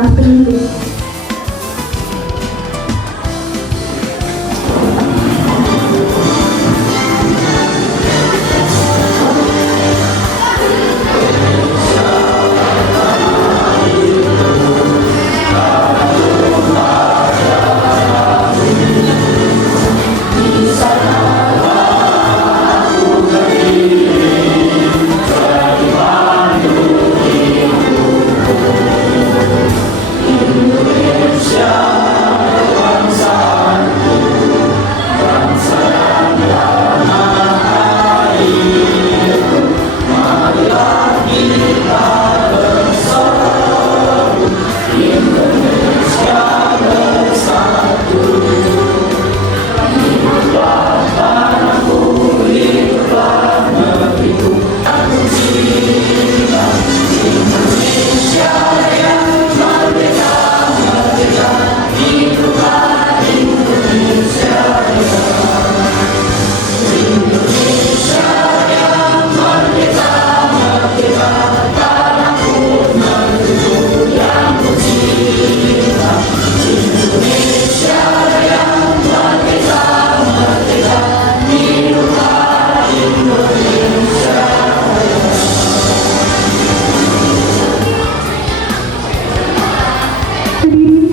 adalah pendidik.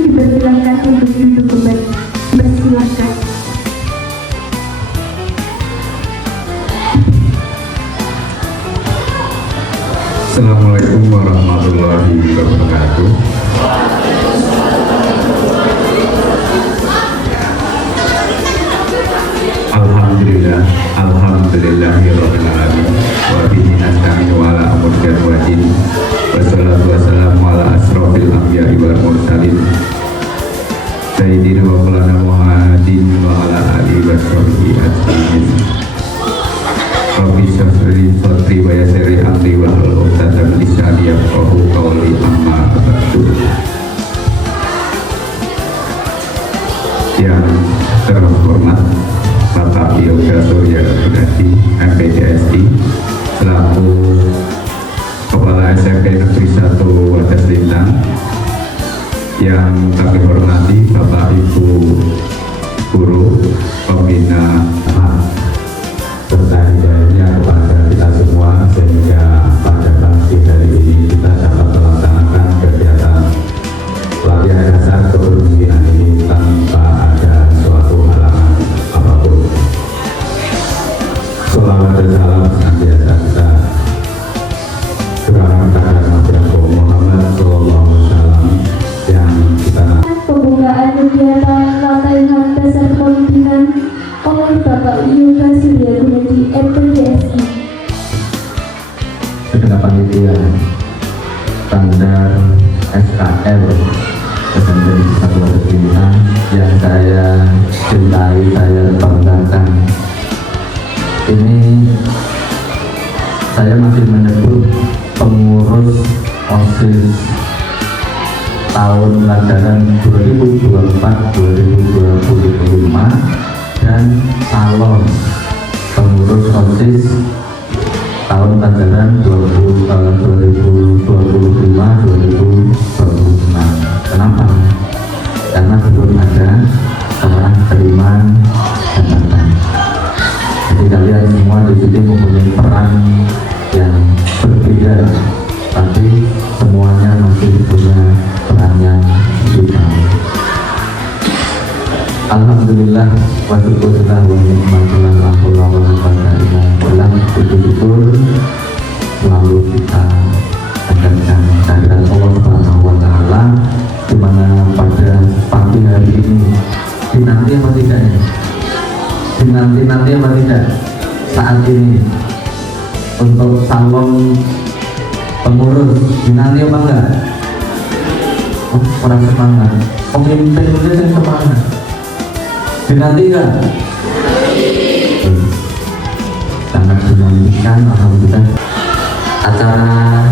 Dipersilakan untuk duduk kembali. Bersilakan. Assalamualaikum warahmatullahi wabarakatuh. Alhamdulillah, alhamdulillahirabbil alamin. Wa bihi nasta'inu ala umuri wadin. Wassalatu wassalamu ala asrofil anbiya'i wal mursalin. Sayyidina wa maulana Muhammadin wa ala alihi wa sahbihi ajmain. Rabbi shrah li sadri wa yassir li amri wahlul 'uqdatam min lisani yafqahu qawli, amma ba'du. Yang terhormat Bapak Yoga Surya Gunadi MPDSI selaku Kepala SMP Negeri 1 Wadas Lintang, yang kami hormati Bapak Ibu Guru, Pembina, serta hidayahnya kepada kita semua, sehingga pada pagi hari ini kita dapat melaksanakan kegiatan pelatihan dasar kepemimpinan ini tanpa ada suatu halangan apapun. Shalawat dan salam senantiasa kita curahkan kepada Nabi Muhammad SAW yang kita Pembukaan kegiatan latihan dasar kepemimpinan oleh Bapak Yoga Surya Gunadi MPDSI. segenap panitia standar SKL SMP Satu Wadas Lintang yang saya cintai, saya banggakan. Ini saya masih menyebut pengurus OSIS tahun ajaran 2024-2025 dan calon pengurus OSIS tahun ajaran 2025-2026. Kenapa? Karena belum ada serah terima jabatan. Jadi kalian semua di sini mempunyai peran yang berbeda, tapi semuanya masih punya peran yang sama. Alhamdulillah wa syukurillah wa ni'matillah la haula wa la quwwata illa billah. Betul-betul selalu kita tegakkan kehadiran Allah Subhanahu wa taala, di mana pada pagi hari ini dinanti apa tidak ya? Dinanti apa tidak saat ini untuk calon pengurus, dinanti apa enggak? Oh, orang semangat, pemimpin itu yang semangat. Dinanti enggak? Sangat dinantikan, alhamdulillah. Acara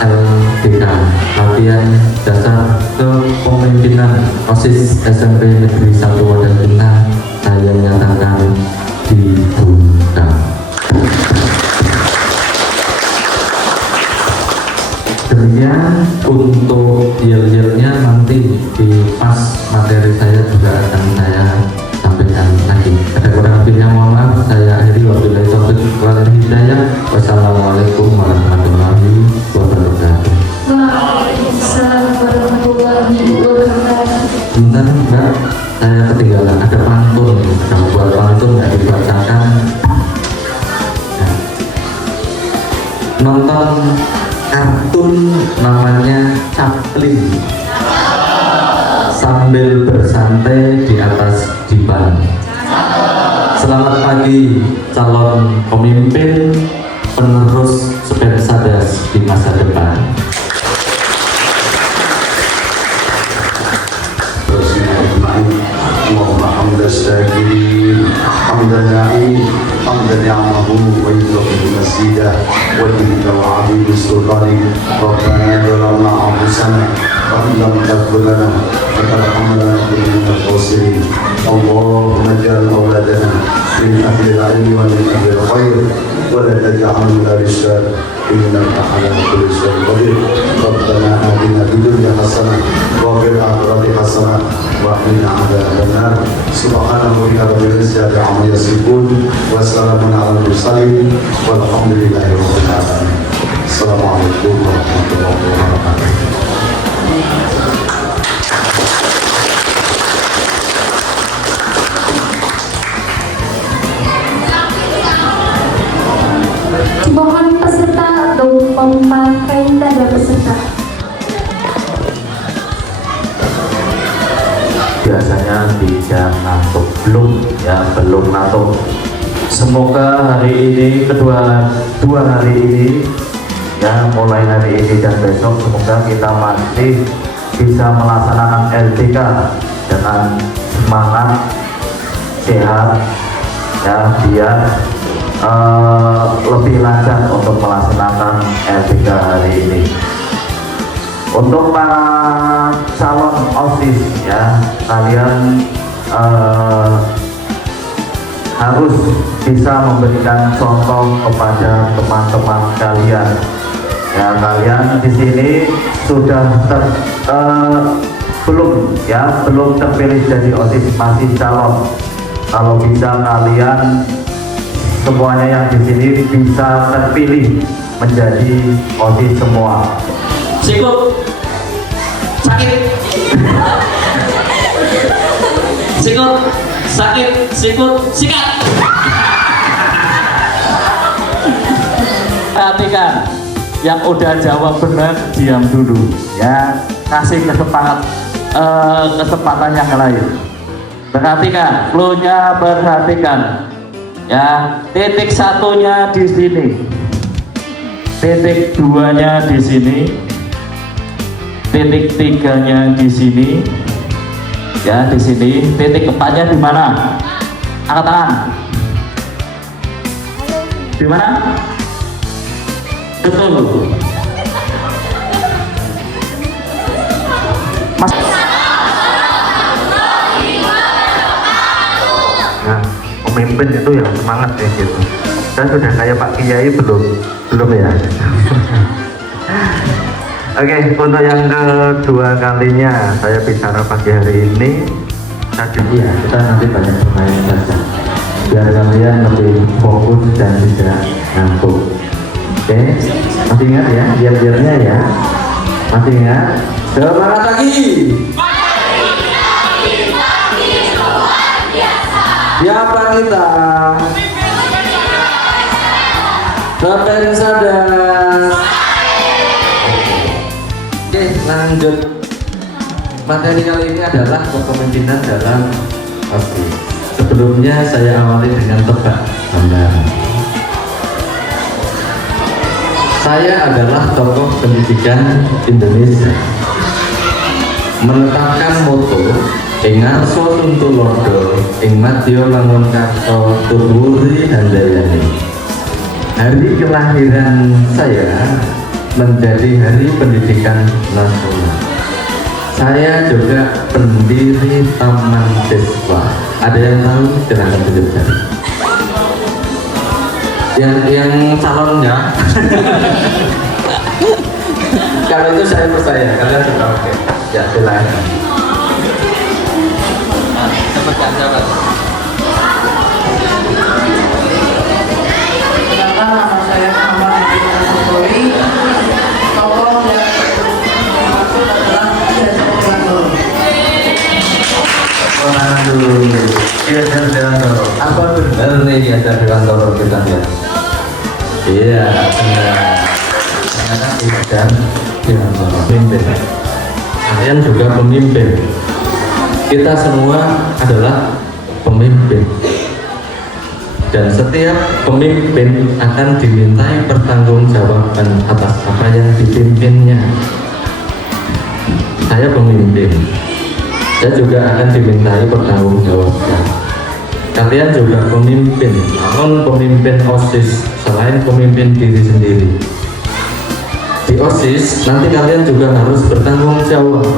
LDK, latihan dasar kepemimpinan OSIS SMP Negeri 1 Wadas Lintang, saya nyatakan dibuka. demikian untuk yel-yelnya nanti di pas materi saya juga akan saya sampaikan lagi. Ada kurang lebihnya mohon maaf, saya akhiri. Wabillahi taufiq wal hidayah. Wassalamualaikum warahmatullahi wabarakatuh. Waalaikumsalam warahmatullahi wabarakatuh. Bentar Mbak, saya ketinggalan ada pantun. Kalau buat pantun nggak dibacakan. Nonton kartun namanya Chaplin sambil bersantai di atas divan. Selamat pagi calon pemimpin penerus Spencades di masa depan. اللهم حمد الساكنين حمد النعيم حمد نعمه ويطلق مسجده وجهك وعظيم سلطانك ربنا ظلمنا انفسنا وان لم تغفر لنا وترحمنا لنكن من الخاسرين اللهم اجعل اولادنا من اهل العلم ومن اهل الخير ولا تجعلنا للشر انك على كل شيء قدير ربنا اتنا في الدنيا حسنه وفي الاخره حسنه وقنا عذاب النار سبحان ربك رب العزه عما يصفون وسلام على المرسلين والحمد لله رب العالمين السلام عليكم ورحمه الله وبركاته. Mohon peserta untuk memakai tanda peserta. Biasanya tidak ngantuk, belum ngantuk. Semoga hari ini dua hari ini ya, mulai hari ini dan besok semoga kita masih bisa melaksanakan LTK dengan semangat, sehat ya, biar lebih lancar untuk melaksanakan LTK hari ini. Untuk para calon OSIS ya, kalian harus bisa memberikan contoh kepada teman-teman kalian. Ya, kalian di sini sudah belum terpilih jadi OSIS, masih calon. Kalau bisa kalian semuanya yang di sini bisa terpilih menjadi OSIS semua. Sikut sakit sikut sakit sikut sikat. Perhatikan, yang udah jawab benar diam dulu ya, kasih kesempatan yang lain. Perhatikan, clue-nya perhatikan ya. Titik satunya di sini, titik duanya di sini, titik tiganya di sini ya, di sini. Titik empatnya di mana? Angkat tangan. Di mana? Betul. Mas. Nah, pemimpin itu yang semangat ya gitu. Saya sudah kayak Pak Kiai belum ya. Oke, untuk yang kedua kalinya saya bicara pagi hari ini. Iya, kita nanti banyak bermain saja biar kalian lebih fokus dan tidak ngantuk. Oke, masih ingat ya, biar-biarnya ya, masih ingat. Semangat lagi. Siapa kita? Spencades. Oke, lanjut. Materi kali ini adalah kepemimpinan dalam OSIS. Sebelumnya saya awali dengan tebak gambaran. Saya adalah tokoh pendidikan Indonesia, menetapkan moto ing ngarsa tuntulodo ing madya langun karso tuwuri handayani. Hari kelahiran saya menjadi Hari Pendidikan Nasional. Saya juga pendiri Taman Siswa. Ada yang tahu? Silahkan tunjuk jari. Yang calonnya Kalau itu saya percaya, kalian juga oke. Ya, silakan. Cepat. Nama saya Muhammad Ibn tokoh yang dimaksud adalah Kiajar Dewantoro. Apa benar nih Kiajar Dewantoro kita ya? Iya, benar. Karena Kiajar Dewantoro pemimpin. Kalian juga pemimpin. Kita semua adalah pemimpin. Dan setiap pemimpin akan dimintai pertanggungjawaban atas apa yang dipimpinnya. Saya pemimpin, saya juga akan dimintai pertanggungjawaban. Kalian juga pemimpin, namun pemimpin OSIS selain pemimpin diri sendiri. Di OSIS nanti kalian juga harus bertanggung jawab.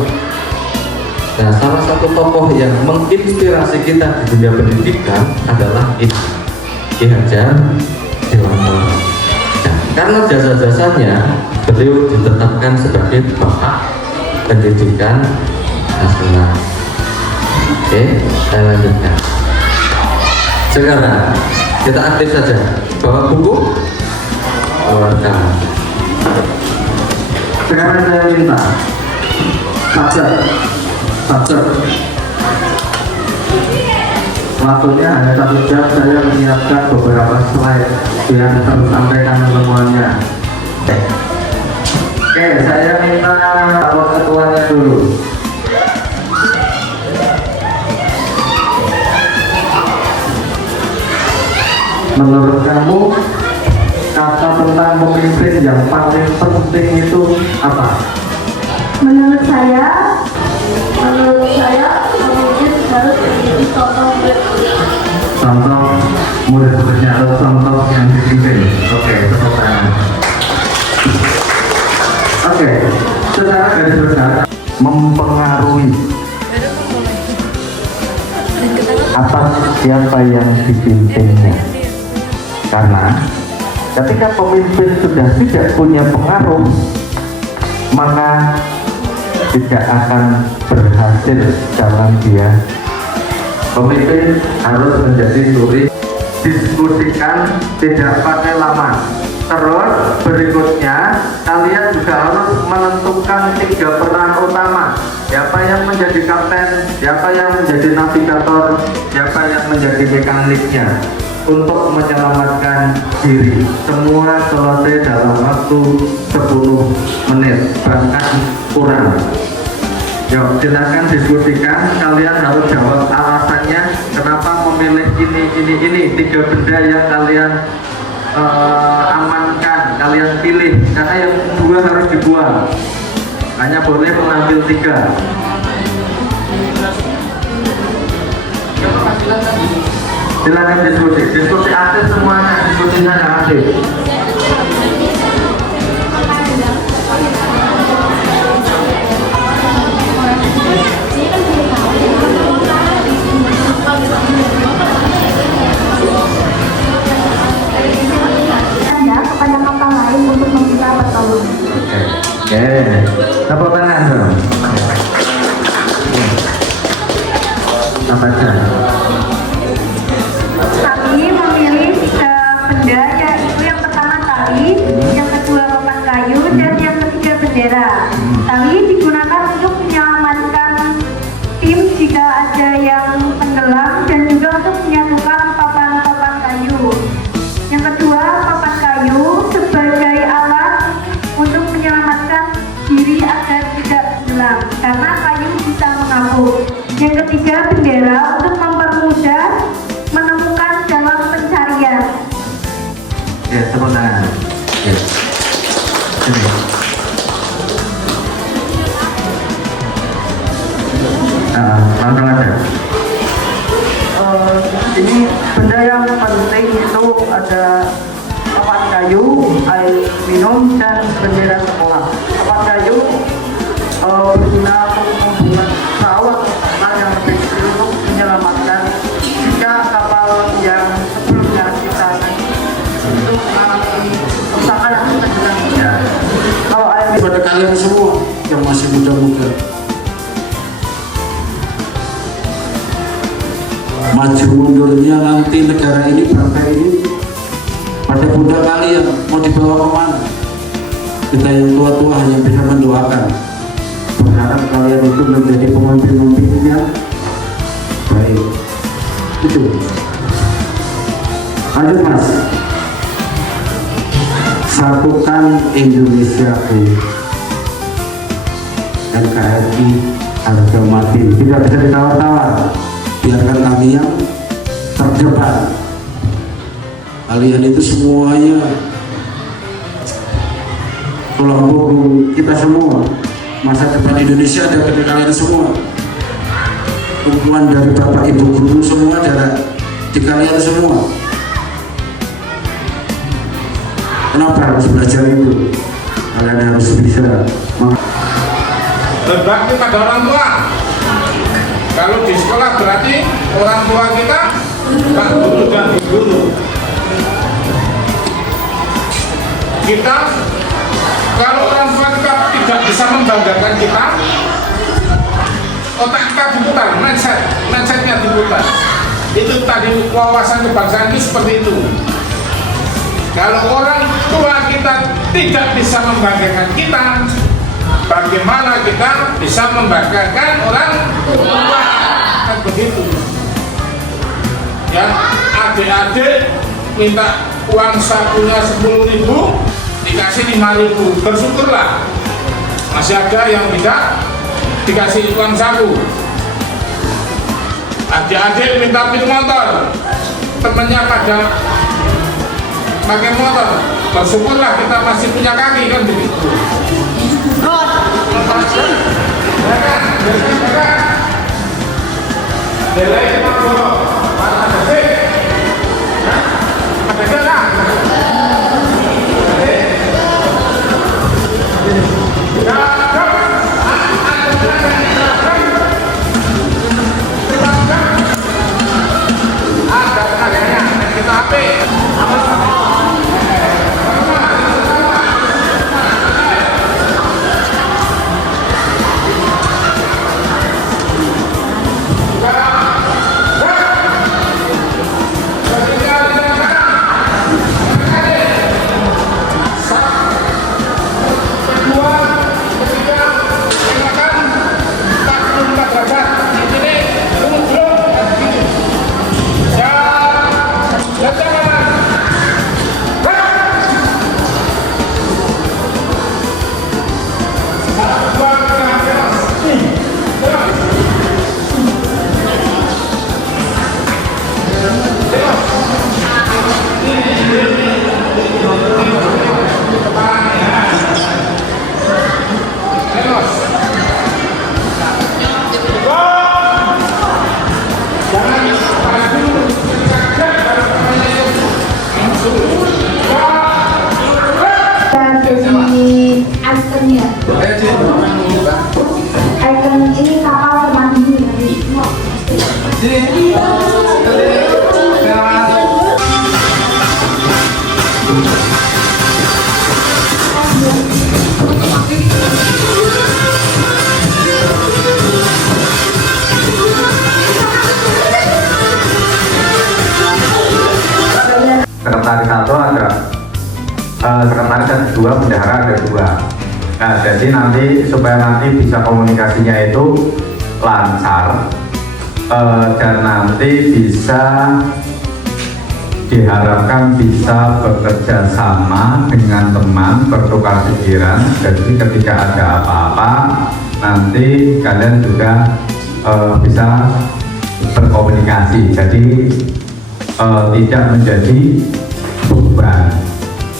Nah, salah satu tokoh yang menginspirasi kita di dunia pendidikan adalah Ki Hajar Dewantoro. Nah, karena jasa-jasanya beliau ditetapkan sebagai Bapak Pendidikan Nasional. Oke, saya lanjutkan. Sekarang kita aktif saja. Bawa buku, keluarkan. Sekarang saya minta Fajar. Waktunya hanya 1 jam, saya menyiapkan beberapa slide yang tersampaikan semuanya. Oke, saya minta kalau ketuanya dulu. Menurut kamu, kata tentang pemimpin yang paling penting itu apa? Menurut saya pemimpin harus menjadi contoh Contoh murid-muridnya atau contoh yang dipimpin. Oke, tepuk tangan. Oke, secara garis besar mempengaruhi atas siapa yang dipimpinnya. Karena ketika pemimpin sudah tidak punya pengaruh, maka tidak akan berhasil jalan dia. Pemimpin harus menjadi suri, diskusikan, tidak pakai lama. Terus berikutnya kalian juga harus menentukan 3 peran utama. Siapa yang menjadi kapten, siapa yang menjadi navigator, siapa yang menjadi mekaniknya untuk menyelamatkan diri. Semua selesai dalam waktu 10 menit, bahkan kurang. Yuk, silakan diskusikan. Kalian harus jawab alasannya kenapa memilih ini 3 benda yang kalian amankan, kalian pilih, karena yang 2 harus dibuang, hanya boleh mengambil 3. Silakan diskusi aktif semuanya, diskusinya yang aktif. Anda kepada kapal lain untuk meminta pertolongan. Oke, tepuk tangan dong. Apa aja? Kami memilih benda yaitu yang pertama tali, yang kedua papan kayu, dan yang ketiga bendera. Tali digunakan untuk menyelamatkan tim jika ada yang tenggelam dan juga untuk menyatukan papan-papan kayu. Yang kedua, papan kayu sebagai alat untuk menyelamatkan diri agar tidak tenggelam karena kayu bisa mengapung. Yang ketiga, bendera untuk mempermudah menemukan dalam pencarian. Ya, tepuk tangan. Ya. Sini. Langsung aja. ini benda yang penting itu ada papan kayu, air minum, dan bendera sekolah. Papan kayu berguna untuk membuat perahu atau kapal yang lebih kecil untuk menyelamatkan jika kapal yang sebelumnya kita itu mengalami kerusakan atau tenggelam. Ya. Kalau air pada kalian semua yang masih muda-muda. Maju mundurnya nanti negara ini, bangsa ini pada pundak kalian, mau dibawa kemana? Kita yang tua-tua hanya bisa mendoakan, berharap kalian itu menjadi pemimpin-pemimpinnya baik. Itu lanjut Mas. Satukan Indonesiaku, NKRI harga mati, tidak bisa ditawar-tawar. Biarkan kami yang terjebak. Kalian itu semuanya tulang punggung kita semua. Masa depan Indonesia ada di kalian semua. Tumpuan dari bapak ibu guru semua ada di kalian semua. Kenapa harus belajar itu? Kalian harus bisa berbakti pada orang tua. Kalau di sekolah berarti orang tua kita Pak Guru dan Ibu Guru. Kita kalau orang tua kita tidak bisa membanggakan kita, otak kita diputar, mindsetnya diputar. Itu tadi wawasan kebangsaan itu seperti itu. Kalau orang tua kita tidak bisa membanggakan kita, bagaimana kita bisa membanggakan orang tua? Kan begitu. Ya, adik-adik minta uang sakunya 10.000, dikasih 5.000, bersyukurlah. Masih ada yang tidak dikasih uang saku. Adik-adik minta pintu motor, temennya pada pakai motor, bersyukurlah kita masih punya kaki, kan begitu. Icon ini kapal mandi. Sekretaris satu ada, sekretaris ada 2, bendahara ada 2. Nah, jadi nanti supaya nanti bisa komunikasinya itu lancar, dan nanti bisa diharapkan bisa bekerja sama dengan teman, bertukar pikiran. Jadi ketika ada apa-apa nanti kalian juga bisa berkomunikasi, jadi tidak menjadi beban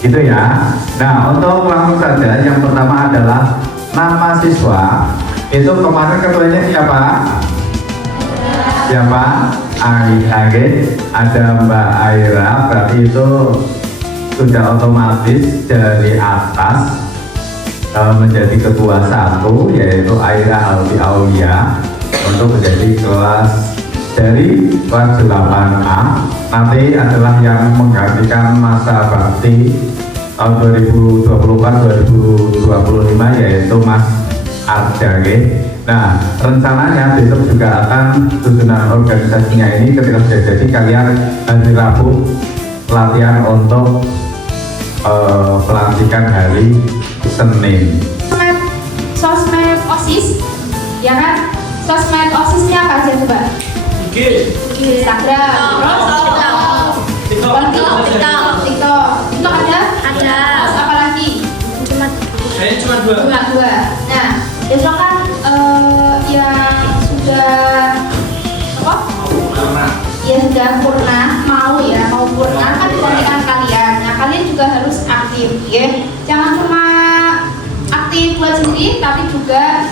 gitu ya. Nah, untuk langsung saja yang pertama adalah nama siswa. Itu kemarin ketuanya siapa? Siapa? Ada Mbak Aira, berarti itu sudah otomatis dari atas menjadi ketua 1, yaitu Aira Alfi Aulia, untuk menjadi kelas dari kelas 8A. Nanti adalah yang menggantikan masa bakti tahun 2024-2025 25 yaitu Mas Arja. Nah, rencananya besok juga akan susunan organisasinya ini ketika sudah jadi kalian hari Rabu latihan untuk pelantikan hari Senin. Sosmed OSIS, ya kan? Sosmed OSISnya apa aja coba? Instagram, TikTok. Itu ada? Terus apa lagi? Cuma dua. Nah, besok kan yang sudah apa? Ya sudah purna, mau purna kan digantikan kalian. Nah, kalian juga harus aktif, ya. Jangan cuma aktif buat sendiri, tapi juga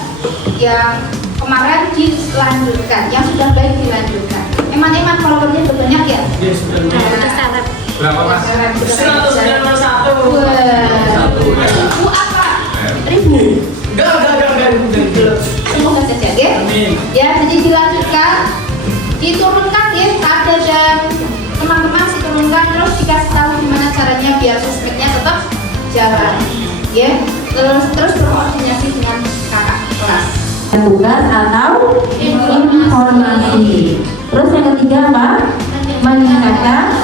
yang kemarin dilanjutkan, yang sudah baik dilanjutkan. Eman followernya udah banyak ya? Iya, sudah banyak. Berapa Mas? 191. Ribu apa? Ribu? Enggak. Semoga saja, ya? Ya, jadi dilanjutkan, diturunkan ya, ada dan teman-teman diturunkan, terus dikasih tahu gimana caranya biar sosmednya tetap jalan, ya. Terus berkoordinasi dengan kakak kelas. Tugas atau informasi. Terus yang ketiga apa? Meningkatkan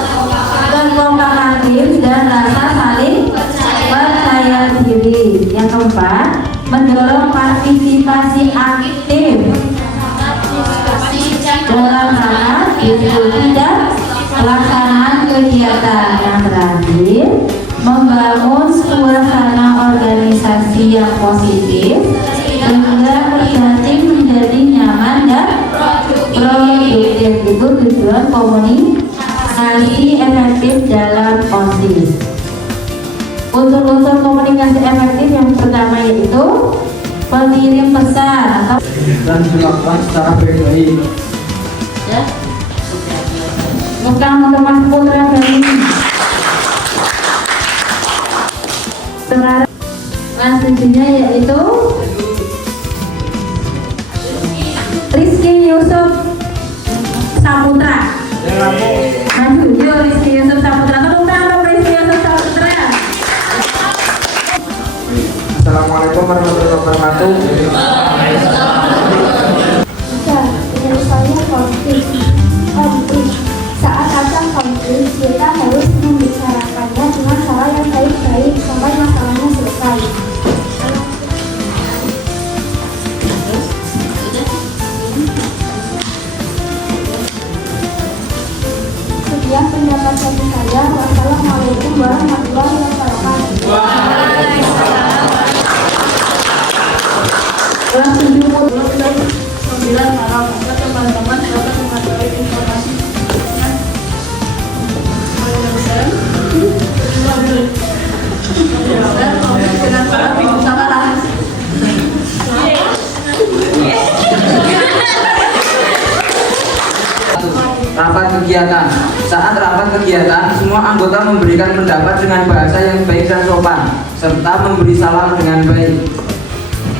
kekompakan tim dan rasa saling percaya diri. Yang keempat, mendorong partisipasi aktif dalam rangka diskusi dan pelaksanaan kegiatan. Yang terakhir, membangun suasana organisasi yang positif sehingga kerja tim menjadi nyaman dan produktif. Itu tujuan komunikasi efektif dalam OSIS. Unsur-unsur komunikasi efektif yang pertama yaitu pengirim pesan atau dan dilakukan secara baik-baik. ya. Bukan untuk Mas Putra dari sekarang selanjutnya yaitu Rizky Yusuf Saputra. Maju yuk Rizky Yusuf Saputra. Tepuk tangan untuk Rizky Yusuf Saputra. Assalamualaikum warahmatullahi wabarakatuh. Penyelesaian konflik. Saat ada konflik, kita harus membicarakannya dengan cara yang baik-baik sampai masalahnya selesai. Sekian pendapat dari saya. Wassalamualaikum warahmatullahi wabarakatuh. Kelas 9 malam teman-teman dapat mengetahui informasi Rapat kegiatan. Saat rapat kegiatan, semua anggota memberikan pendapat dengan bahasa yang baik dan sopan, serta memberi salam dengan baik.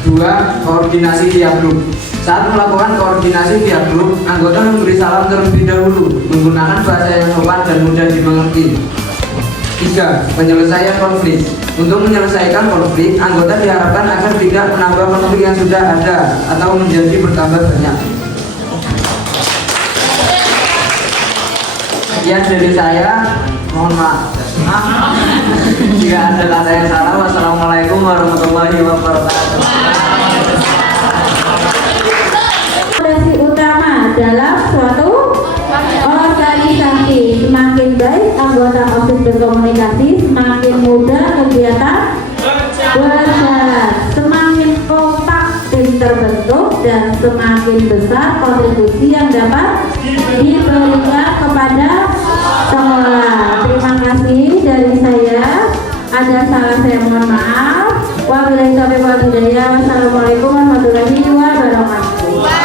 2. Koordinasi via grup. Saat melakukan koordinasi via grup, anggota memberi salam terlebih dahulu menggunakan bahasa yang sopan dan mudah dimengerti. 3. Penyelesaian konflik. Untuk menyelesaikan konflik, anggota diharapkan agar tidak menambah konflik yang sudah ada atau menjadi bertambah banyak. Sekian dari saya, mohon maaf jika ada kata yang salah. Wassalamualaikum warahmatullahi wabarakatuh. Fondasi utama dalam suatu organisasi. Semakin baik anggota OSIS berkomunikasi, semakin mudah kegiatan berjalan, semakin kompak tim terbentuk, dan semakin besar kontribusi yang dapat diberikan kepada sekolah. Terima kasih dari saya. Ada salah saya mohon maaf. Wabillahi taufiq wal hidayah. Wassalamualaikum warahmatullahi wabarakatuh.